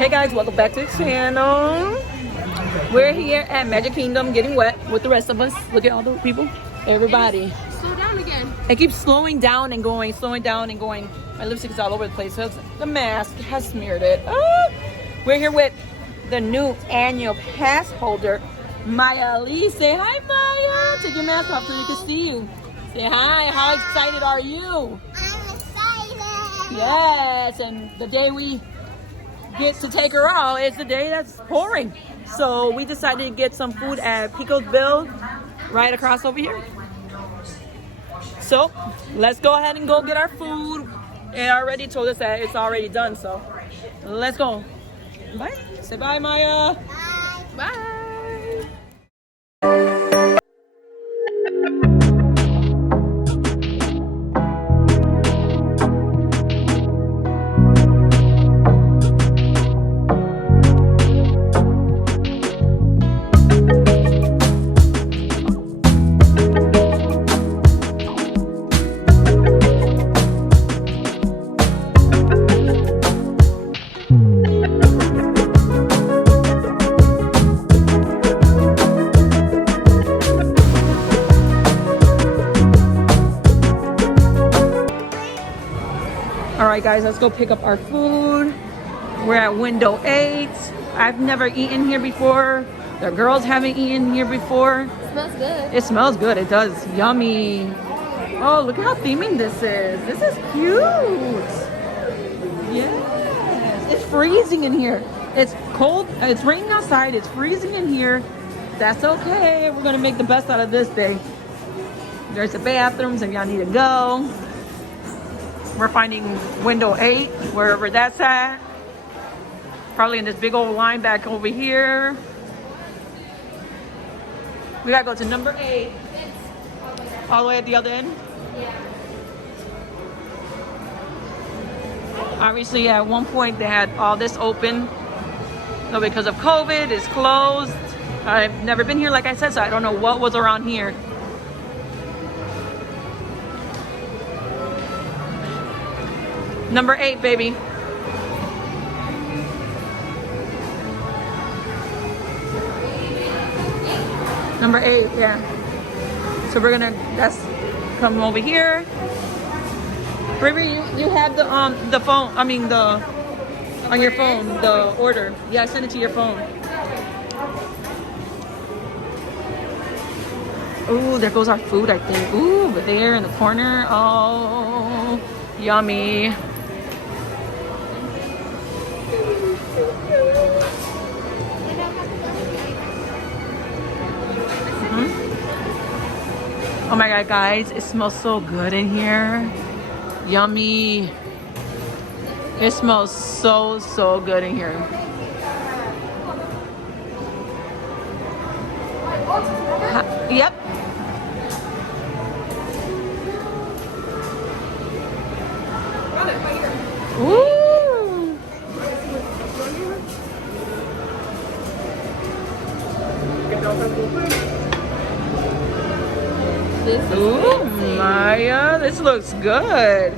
Hey guys, welcome back to the channel. We're here at Magic Kingdom getting wet with the rest of us. Look at all the people, everybody. Slow down again. It keeps slowing down and going, slowing down and going. My lipstick is all over the place. So the mask has smeared it. Oh! We're here with the new annual pass holder, Maya Lee. Say hi, Maya. Take your mask off so you can see you. Say hi. How excited are you? I'm excited. Yes, and the day we get to take her out is the day that's pouring. So we decided to get some food at Peco Bill right across over here. So let's go ahead and go get our food. It already told us that it's already done, so let's go. Bye. Say bye, Maya. Bye. Bye. Alright guys, let's go pick up our food. We're at window 8. I've never eaten here before. The girls haven't eaten here before. It smells good. It smells good, it does. Yummy. Oh, look at how theming this is. This is cute. Yes. It's freezing in here. It's cold. It's raining outside. It's freezing in here. That's okay. We're going to make the best out of this day. There's the bathrooms if y'all need to go. We're finding window 8, wherever that's at. Probably in this big old line back over here. We gotta go to number 8. All the way at the other end? Yeah. Obviously, at one point they had all this open. So because of COVID, it's closed. I've never been here, like I said, so I don't know what was around here. Number 8, baby. Number 8, yeah. So we're gonna, that's come over here. Baby, you have the phone, I mean the, on your phone, the order. Yeah, send it to your phone. Ooh, there goes our food, I think. Ooh, over there in the corner. Oh, yummy. Oh my god, guys, it smells so good in here. Yummy. It smells so good in here. Yep. Ooh. Ooh, Maya, this looks good.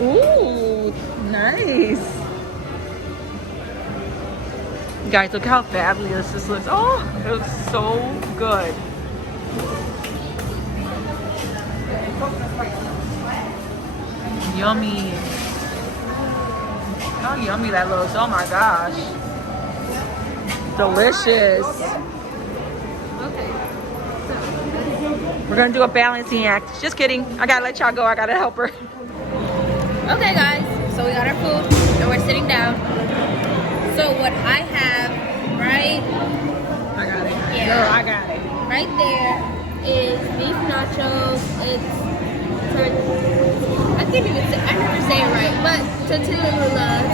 Ooh, nice. Guys, look how fabulous this looks. Oh, it looks so good. Yummy. How yummy that looks. Oh my gosh. Delicious. We're gonna do a balancing act. Just kidding. I gotta let y'all go. I gotta help her. Okay, guys. So we got our food and we're sitting down. So what I have, right? I got it. Yeah. Girl, I got it. Right there is beef nachos. It's I can't even say, I never say it right, but tortillas,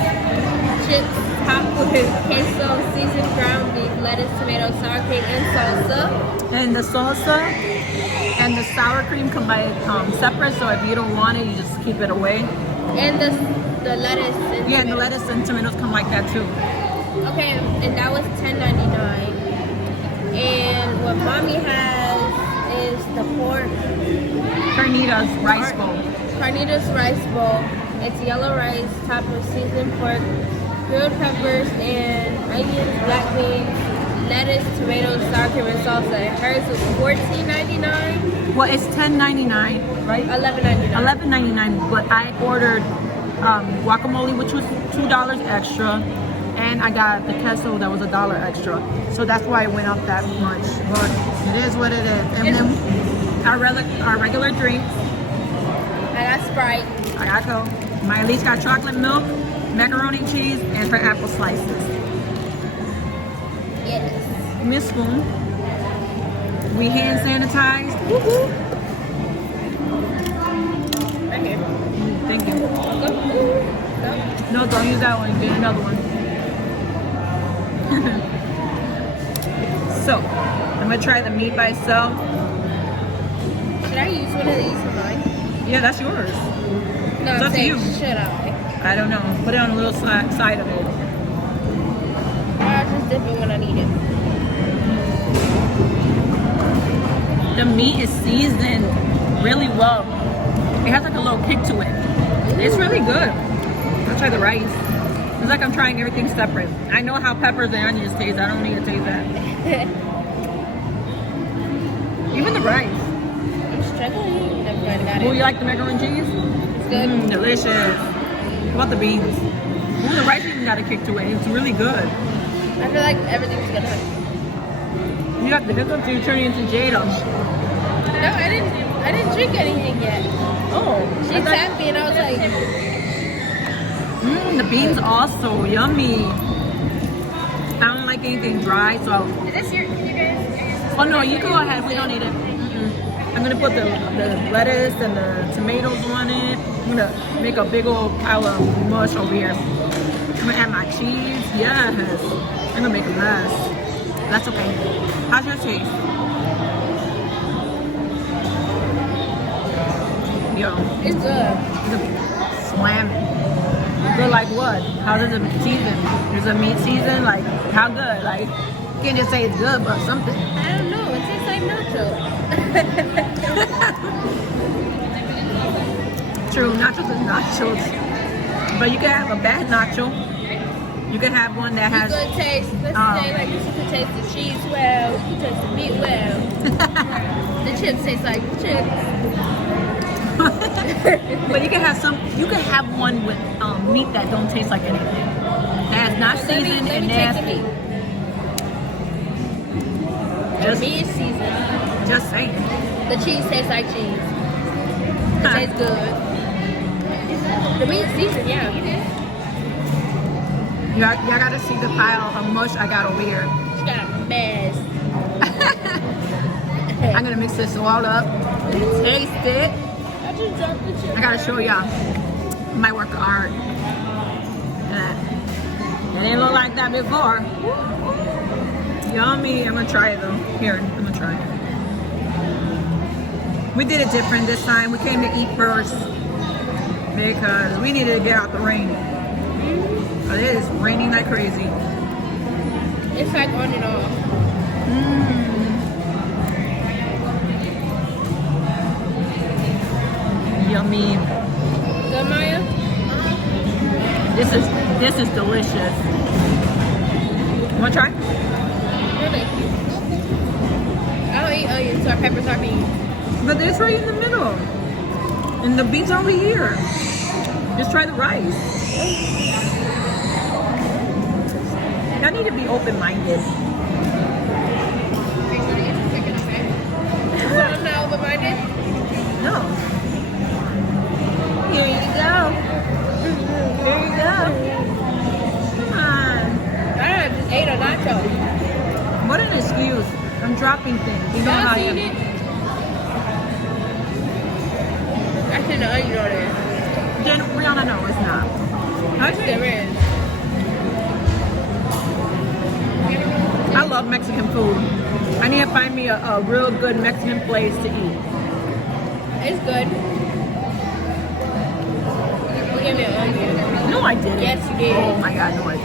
chips, topped with queso, seasoned ground beef, lettuce, tomato, sour cream, and salsa. And the salsa and the sour cream come by separate, so if you don't want it, you just keep it away. And the lettuce. And yeah, and the lettuce and tomatoes come like that too. Okay, and that was $10.99. And what mommy has is the pork Carnitas rice bowl. Carnitas rice bowl It's yellow rice, topped with seasoned pork, grilled peppers, and onions, black beans, lettuce, tomatoes, sour cream, and salsa. And hers was $14.99. Well, it's $10.99, right? $11.99. $11.99, but I ordered guacamole, which was $2 extra, and I got the queso that was $1 extra. So that's why it went up that much. But it is what it is. And then our regular drinks. I got Sprite. I got Coke. My Elise got chocolate milk, macaroni cheese, and her apple slices. Yes. Give me a spoon. We hand sanitized. Woo-hoo. Right here. Thank you. No. No, don't use that one. Get another one. So, I'm gonna try the meat by itself. Should I use one of these for mine? Yeah, that's yours. No, It's I'm up to saying, you. should I? I don't know. Put it on a little side of it. I'll just dip it when I need it. The meat is seasoned really well. It has like a little kick to it. It's really good. I'll try the rice. It's like I'm trying everything separate. I know how peppers and onions taste. I don't need to taste that. Even the rice. I'm struggling. I'm glad I got Oh, it. you like the macaroni and cheese? It's good. Delicious. What about the beans? Ooh, the rice even got a kick to it. It's really good. I feel like everything's good. You got the hiccups, you turn into Jada. No, I didn't drink anything yet. Oh, She's happy and I was like, the beans also yummy. I don't like anything dry, so. is this your guys? Oh no, you can go ahead. We don't need it. I'm gonna put the lettuce and the tomatoes on it. I'm gonna make a big old pile of mush over here. I'm gonna add my cheese. Yes. I'm gonna make a mess. That's okay. How's your taste? Yo, It's good. slamming. Good like what? How does it season? Is the meat season? Like how good? Like you can't just say it's good, but something. I don't know. It tastes like nacho. True, nachos is nachos. But you can have a bad nacho. You can have one that has. You could taste, let's say like this, you could taste the cheese well, you could taste the meat well. The chips taste like chips. But you can have one with meat that don't taste like anything. That is not seasoned Let and me take the nasty. meat. The Just, meat is seasoned. just saying. The cheese tastes like cheese. It tastes good. The meat is seasoned, yeah. Y'all gotta see the pile of mush I got over here. She got a mess. I'm gonna mix this all up. Taste it. I just dropped the chip. I gotta show y'all my work of art. It didn't look like that before. Yummy. I'm gonna try it though. Here, I'm gonna try it. We did it different this time. We came to eat first because we needed to get out the rain. But it is raining like crazy. It's like on and off. Yummy. Good, Maya? This is delicious. Wanna try? Really? I don't eat onions or peppers or beans. But it's right in the middle. And the beans are over here. Just try the rice. Y'all need to be open-minded. I'm not open-minded. No. Here you go. Here you go. Come on. I just ate a nacho. What an excuse. I'm dropping things. You know Y'all how I seen am. it? I seen the onion on there. Then Brianna, no, it's not. I There think is. I love Mexican food. I need to find me a real good Mexican place to eat. It's good. You gave me an onion. No, I didn't. Yes, you did. Oh my God, no, I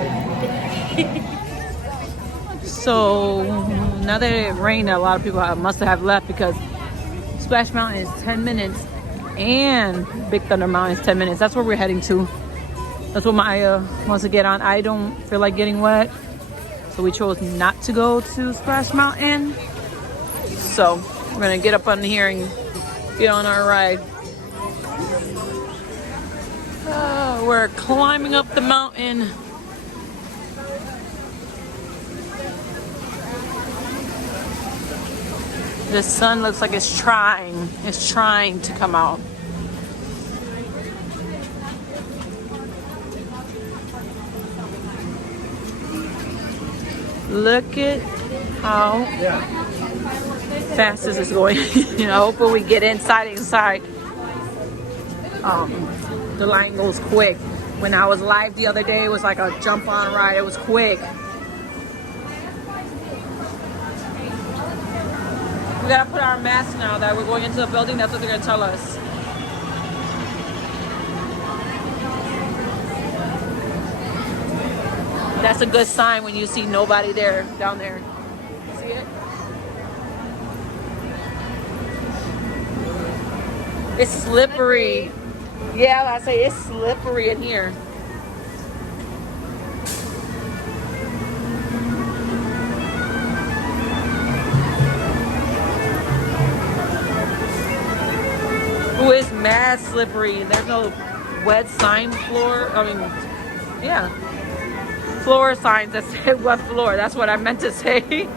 didn't. So now that it rained, a lot of people must have left because Splash Mountain is 10 minutes and Big Thunder Mountain is 10 minutes. That's where we're heading to. That's what Maya wants to get on. I don't feel like getting wet, so we chose not to go to Splash Mountain. So we're gonna get up on here and get on our ride. We're climbing up the mountain. The sun looks like it's trying to come out. Look at how fast this is going. You know, hopefully we get inside. The line goes quick. When I was live the other day, it was like a jump on ride. It was quick. We gotta put our mask now that we're going into the building. That's what they're gonna tell us. That's a good sign when you see nobody there down there. See it? It's slippery. Yeah, I say it's slippery in here. Ooh, it's mad slippery. There's no wet sign floor. I mean, yeah. Floor signs that say wet floor. That's what I meant to say. It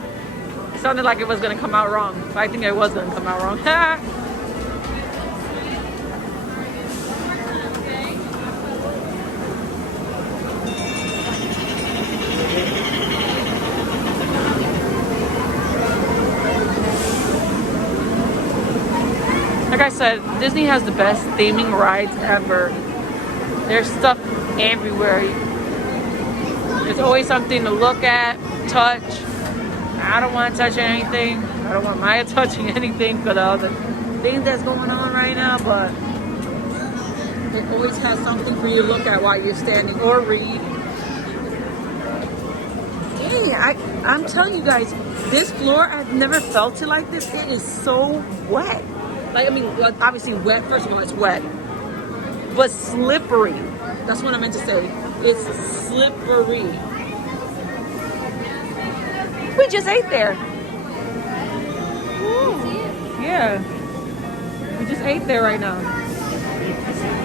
sounded like it was going to come out wrong. But I think it was going to come out wrong. Like I said, Disney has the best theming rides ever. There's stuff everywhere. There's always something to look at, touch. I don't want to touch anything. I don't want Maya touching anything for the other things that's going on right now, but it always has something for you to look at while you're standing or read. Hey, I'm telling you guys, this floor, I've never felt it like this. It is so wet. Like, I mean, obviously wet. First of all, it's wet. But slippery. That's what I meant to say. It's slippery. We just ate there. Ooh. Yeah. We just ate there right now.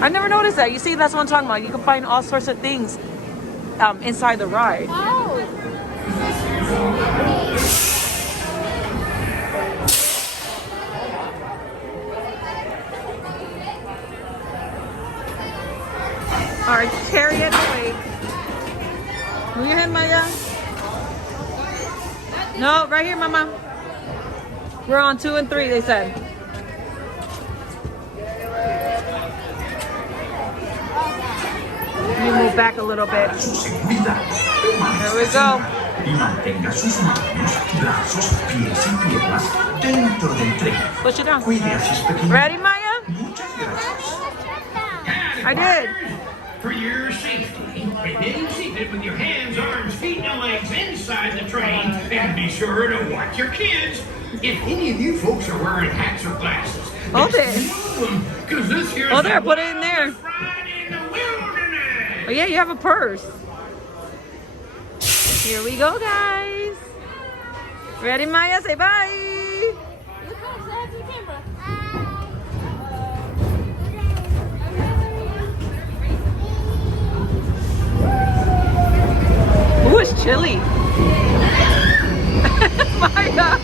I never noticed that. You see, that's what I'm talking about. You can find all sorts of things inside the ride. Oh. All right, carry it away. Move your head, Maya. No, right here, Mama. We're on 2 and 3, they said. Let me move back a little bit. There we go. Push it down. Ready, Maya? I did. For your safety, remain seated with your hands, arms, feet, and legs inside the train, and be sure to watch your kids. If any of you folks are wearing hats or glasses, Hold it. because this here's Oh, there, put it in there. ride in the wilderness. Oh, yeah, you have a purse. Here we go, guys. Ready, Maya? Say bye. Look how sad the camera. Ooh, it's chilly. Maya.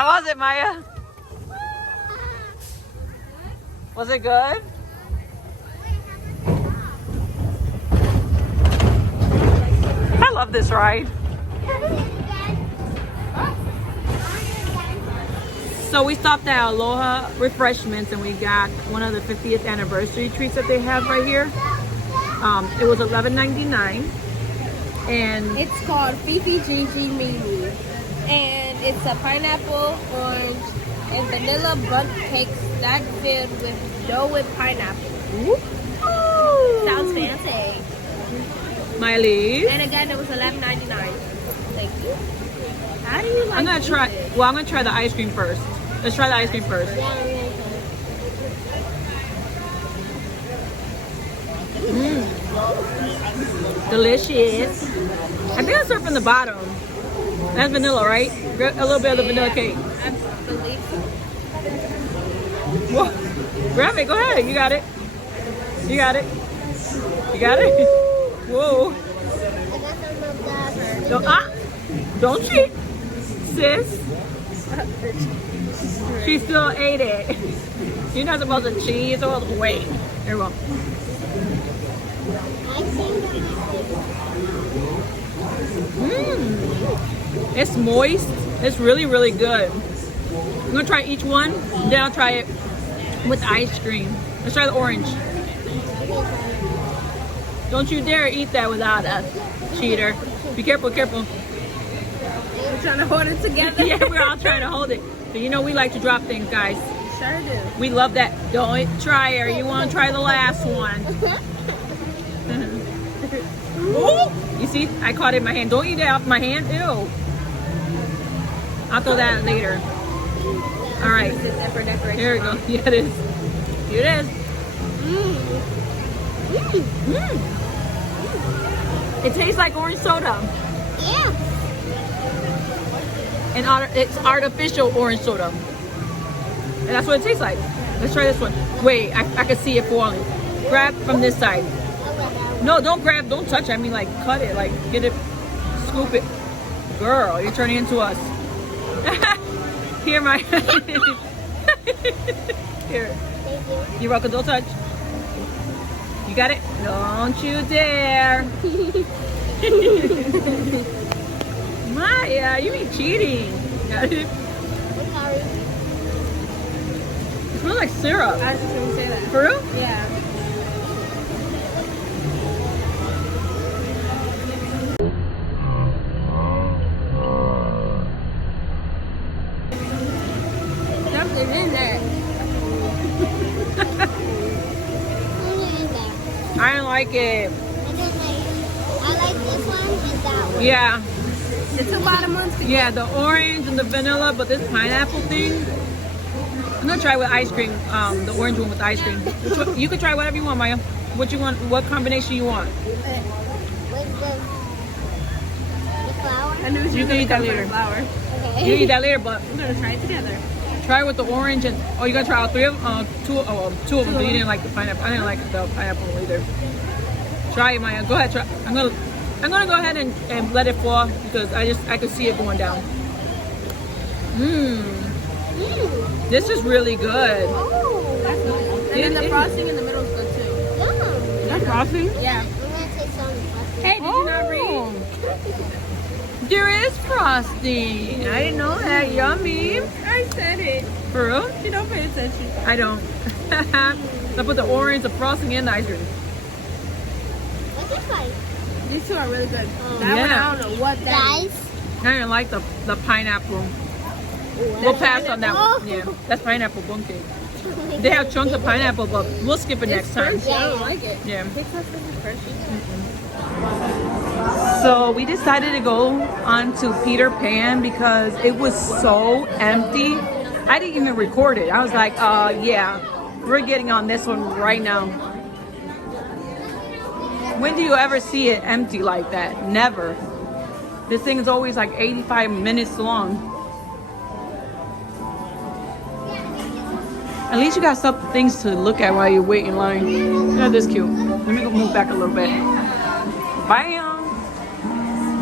How was it, Maya? Was it good? I love this ride. So we stopped at Aloha Refreshments and we got one of the 50th anniversary treats that they have right here. It was $11.99 and It's called Fifi Gigi Mimi. And it's a pineapple, orange, and vanilla bundt cake stacked filled with dough with pineapple. Sounds fancy. Miley. And again, it was $11.99. Thank you. How do you like I'm gonna try. Well, I'm gonna try the ice cream first. Let's try the ice cream first. Delicious. I think I start from the bottom. That's vanilla, right? A little bit of the vanilla cake. I believe so. Whoa. Grab it. Go ahead. You got it. You got it. You got it. Whoa. Don't cheat, sis. She still ate it. You're not supposed to cheat. So wait. Here we go. It's moist. It's really, really good. I'm gonna try each one. Then I'll try it with ice cream. Let's try the orange. Don't you dare eat that without us, cheater. Be careful, careful. We're trying to hold it together. Yeah, we're all trying to hold it. But you know we like to drop things, guys. Sure do. We love that. Don't try her. You want to try the last one. Ooh, you see, I caught it in my hand. Don't eat it off my hand. Ew. I'll throw that later. All right. For decoration. Here we go. Yeah, it is. Here it is. It tastes like orange soda. Yeah. And it's artificial orange soda. And that's what it tastes like. Let's try this one. Wait, I can see it falling. Grab from this side. No, don't grab, don't touch it. I mean, like, cut it, like, get it, scoop it. Girl, you're turning into us. Here, my. Here. You're welcome, don't touch. You got it? Don't you dare. Maya, you be cheating. Got it? It smells like syrup. I was just going to say that. For real? Yeah. Something in there. I don't like it. I like this one and that one. Yeah. The two bottom ones. Yeah, the orange and the vanilla, but this pineapple thing, I'm gonna try with ice cream. The orange one with ice cream. You can try whatever you want, Maya. What you want? What combination you want? With the flour. I knew You can eat that later. Flour. You can eat that later, but We're gonna try it together. try with the orange and you gonna try all three of them? Two of them. But you didn't like the pineapple. I didn't like the pineapple either. Try it, Maya. Go ahead. Try. I'm gonna go ahead and let it fall because I could see it going down. This is really good. Oh, That's good. And then the frosting in the middle is good too. yum. That frosting? Yeah. I'm gonna taste some of the frosting. Hey, did you not read? There is frosting. I didn't know that. Yummy. I said it. For real? You don't pay attention. I don't. I put the orange, the frosting, and the ice cream. What's this like? These two are really good. That Yeah. one, I don't know what that is. Guys. I didn't like the pineapple. We'll pass on that one. Yeah, that's pineapple bun cake. They have chunks of pineapple, but we'll skip it next time. Crunchy. I don't like it. Yeah. It's not really crunchy. So we decided to go on to Peter Pan because it was so empty. I didn't even record it. I was like, yeah, we're getting on this one right now. When do you ever see it empty like that? Never. This thing is always like 85 minutes long. At least you got some things to look at while you're waiting in line. Yeah, this cute. Let me go move back a little bit. Bam!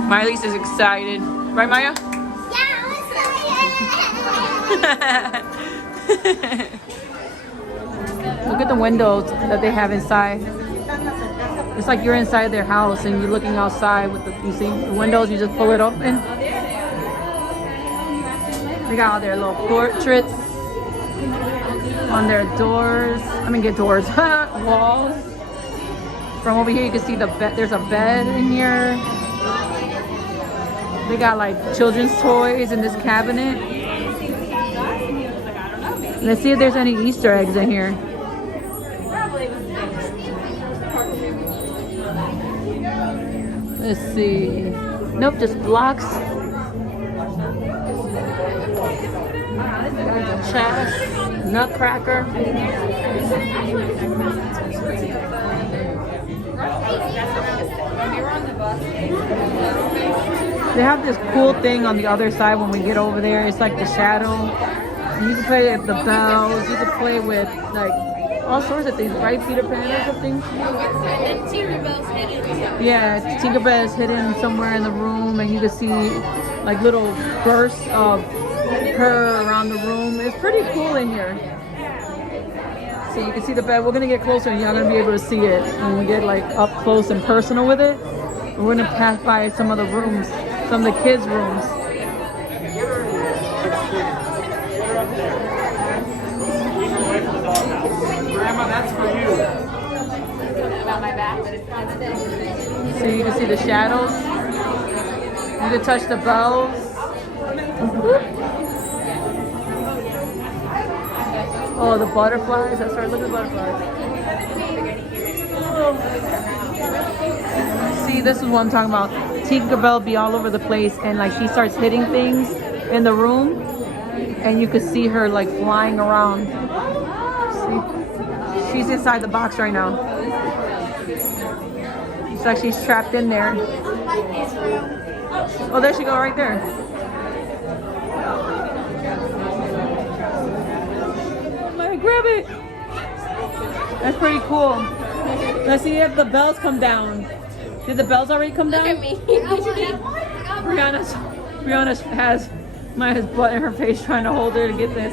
Miley's is excited. Right, Maya? Yeah, I'm excited. Look at the windows that they have inside. It's like you're inside their house and you're looking outside with the, you see the windows, you just pull it open. They got all their little portraits on their doors. I mean, get doors, walls. From over here, you can see the bed. There's a bed in here. They got like children's toys in this cabinet. Let's see if there's any Easter eggs in here. Let's see. Nope, just blocks. Chest, nutcracker. They have this cool thing on the other side when we get over there. It's like the shadow. And you can play with the bells. You can play with like all sorts of things, right? Peter Pan or something. Yeah, Tinkerbell is hidden somewhere in the room, and you can see like little bursts of her around the room. It's pretty cool in here. So you can see the bed. We're gonna get closer, and y'all gonna be able to see it when we get like up close and personal with it. We're gonna pass by some of the rooms, some of the kids' rooms. Grandma, that's for you. So you can see the shadows. You can touch the bells. Oh, the butterflies. That's right. Look at the butterflies. Oh. See, this is what I'm talking about. Tinkerbell be all over the place, and like she starts hitting things in the room, and you could see her like flying around. See? She's inside the box right now. It's like she's trapped in there. Oh, there she go, right there. Grab it. That's pretty cool. Let's see if the bells come down. Did the bells already come down? Look at me. Brianna has Maya's butt in her face trying to hold her to get this.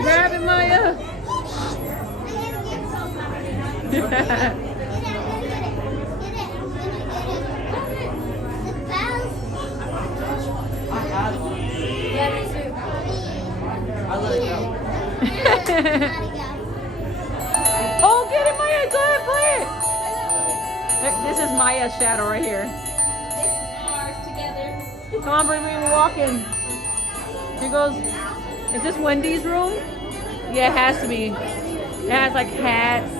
Grab it, Maya. Oh, get it, Maya! Go ahead, play it. This is Maya's shadow right here. Come on, baby, we're walking. Here goes. Is this Wendy's room? Yeah, it has to be. It has like hats,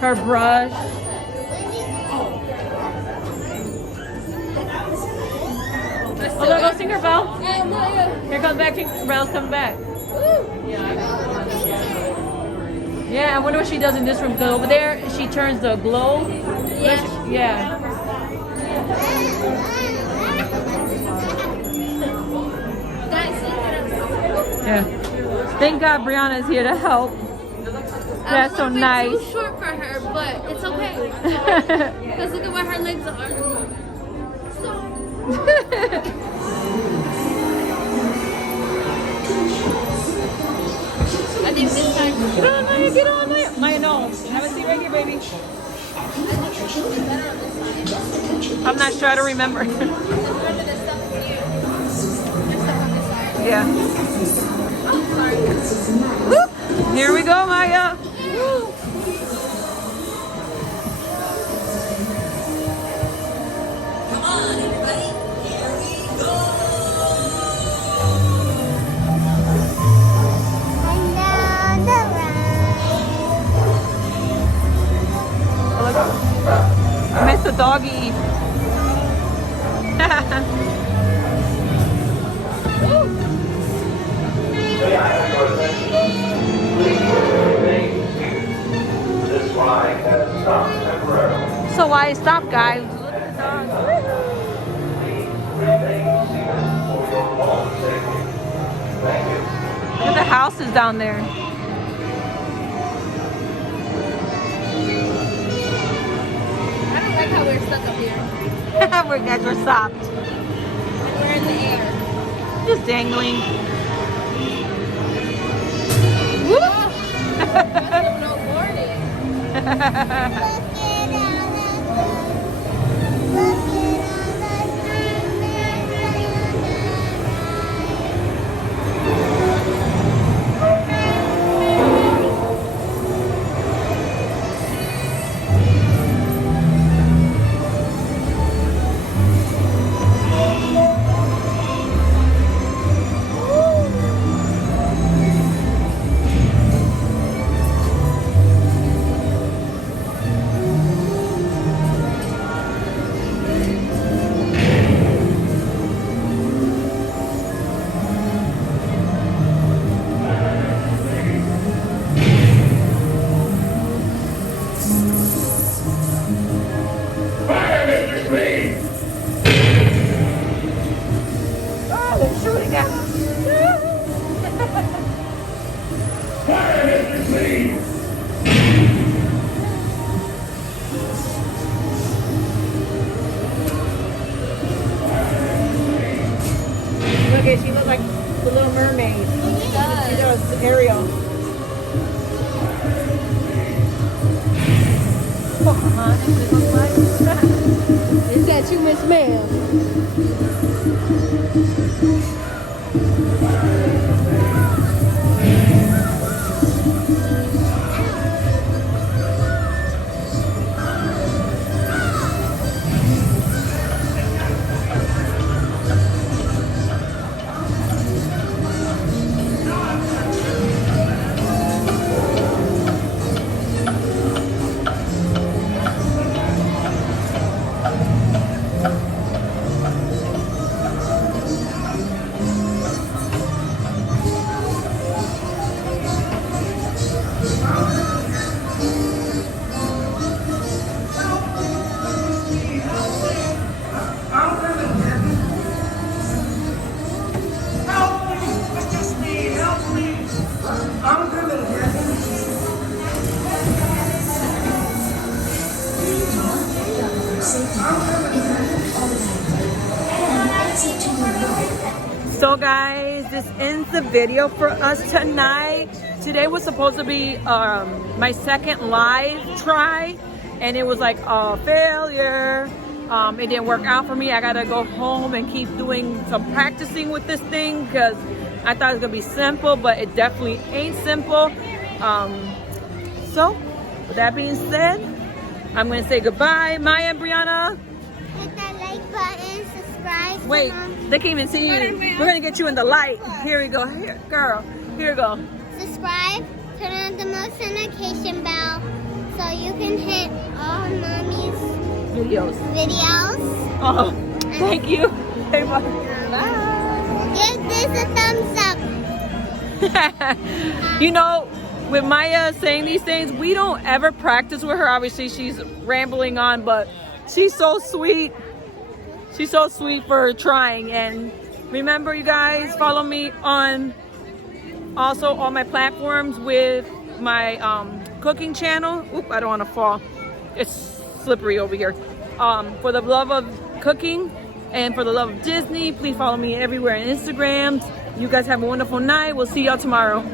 her brush. Oh, there goes Tinkerbell. Here comes back. Tinkerbell's coming back. Yeah, I wonder what she does in this room. Because over there, she turns the glow. Yeah. Yeah. Thank God Brianna's here to help. That's so nice. It's too short for her, but it's okay. Because look at where her legs are. I think this time. Get on, Maya, get on, Maya. Maya, no. Have a seat right here, baby. I'm not sure. I don't remember. Yeah. Whoop. Here we go, Maya. Woo. Come on, everybody. Here we go. I miss the doggy. This line has stopped temporarily. So why stop, guys? Look at the dog. Remain seated for your own safety. Thank you. Look at the houses down there. I don't like how we're stuck up here. We're guys are stopped. And we're in the air. Just dangling. That's no warning. Look at, she looks like the Little Mermaid. She does Ariel. Is that you, Miss Ma'am? So guys, this ends the video for us tonight. Today was supposed to be my second live try, and it was like a failure. It didn't work out for me. I gotta go home and keep doing some practicing with this thing because I thought it was gonna be simple, but it definitely ain't simple. So with that being said, I'm gonna say goodbye. Maya and Brianna. Hit that like button, subscribe. Wait, they can't even see you. We're gonna get you in the light. Here we go. Here, girl. Here we go. Subscribe, turn on the notification bell so you can hit all mommy's Videos. videos. Oh, thank you. Hey, bye. Give this a thumbs up. You know, with Maya saying these things, we don't ever practice with her. Obviously, she's rambling on, but she's so sweet. She's so sweet for trying. And remember, you guys, follow me on also all my platforms with my cooking channel. Oop, I don't want to fall. It's slippery over here. For the love of cooking and for the love of Disney, please follow me everywhere on Instagram. You guys have a wonderful night. We'll see y'all tomorrow.